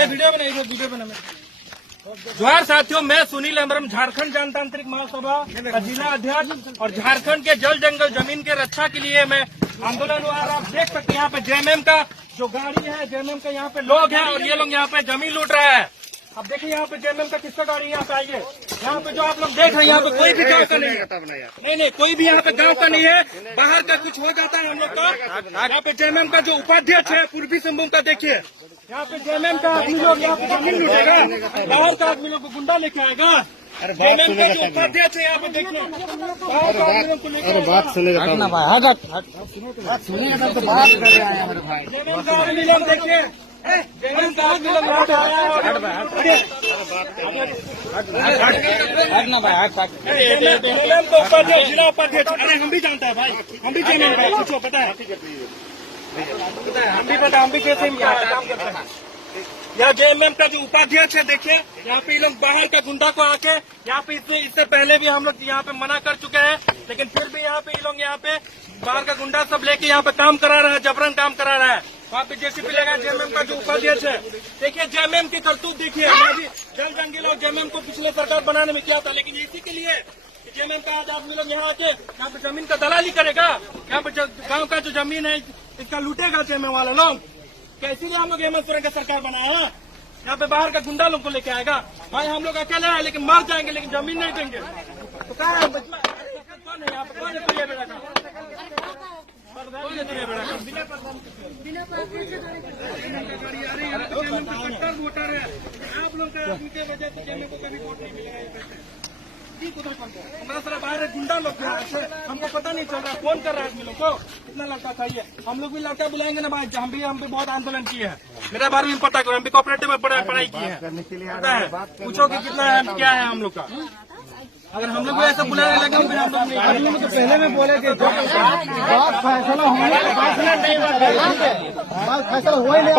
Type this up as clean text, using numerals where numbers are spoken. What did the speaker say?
Video बना। जोहार साथियों, मैं सुनील अमरम, झारखंड जनतांत्रिक महासभा का जिला अध्यक्ष और झारखंड के जल जंगल जमीन के रक्षा के लिए मैं आंदोलन हुआ। आप देख सकते हैं यहाँ पे जेएमएम का जो गाड़ी है, जेएमएम का यहाँ पे लोग हैं और ये लोग यहाँ पे जमीन लूट रहा है। अब देखिए यहाँ पे जेएमएम का किसका गाड़ी यहाँ पे आइए। यहाँ पे जो आप लोग देख रहे हैं यहाँ पे कोई भी गाँव का नहीं है, नहीं कोई भी यहाँ पे गाँव का नहीं है, बाहर का कुछ हो जाता है हम लोग का। यहाँ पे जेएमएम का जो उपाध्यक्ष है पूर्वी सिंहभूम का, देखिए यहाँ पे जेएमएम का आदमी लोग यहाँ पे जमीन लूटेगा, बाहर का आदमी लोग को गुंडा लेके आएगा। जेएमएम का जो उपाध्यक्ष है यहाँ पे देखिए, बाहर का आदमी लोग को लेकर बात सुनेगा तो बात कर रहे हैं हमारे भाई। जेएमएम का आदमी लोग देखिए, जेएमएम का आदमी लोग यहाँ पे आया है जिला उपाध्यक्ष। अरे हम भी जानते हैं भाई, हम भी जेएमएम का कुछ पता है, हम भी कैसे काम करते हैं। यहाँ जेएमएम का जो उपाध्यक्ष है देखिए, यहाँ पे लोग बाहर का गुंडा को आके यहाँ पे इससे पहले भी हम लोग यहाँ पे मना कर चुके हैं, लेकिन फिर भी यहाँ पे लोग यहाँ पे बाहर का गुंडा सब लेके यहाँ पे काम करा रहा है, जबरन काम करा रहा है। वहाँ पे जेसीबी लगा जेएमएम का जो उपाध्यक्ष है। देखिए जेएमएम की करतूत देखिए, जल जंगल और जेएमएम को पिछले सरकार बनाने में किया था, लेकिन इसी के लिए जेएमएम का आज आदमी लोग यहाँ आके यहाँ पे जमीन का दलाली करेगा। यहाँ पे गाँव का जो जमीन है इसका लूटेगा जेएमएम वाले लोग। कैसे लिए हम लोग हेमंत सोरेन का सरकार बनाया है? यहाँ पे बाहर का गुंडा लोग को लेके आएगा। भाई हम लोग अकेले हैं लेकिन मर जाएंगे, लेकिन जमीन नहीं देंगे। तो क्या है कौन है यहाँ पे, कौन है तुझे बेटा का? वोटर है आप लोग का, उनके वजह से जेएमएम को कभी वोट नहीं मिलेगा। हमारा सारा बाहर गुंडा लोग हमको पता नहीं चल रहा, फोन कर रहा है आदमी लोग को कितना लड़का चाहिए। हम लोग भी लड़का बुलाएंगे ना भाई, हम भी बहुत आंदोलन किए हैं। मेरा बारे में पता करो, हम भी कोऑपरेटिव में पढ़ाई की है, पता है। पूछो कि कितना है, क्या है हम लोग का। अगर हम लोग को ऐसा बुलाने लगे हम लोग नहीं, तो पहले में बोले थे फैसला होने, फैसला नहीं, फैसला हुआ ही नहीं।